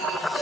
you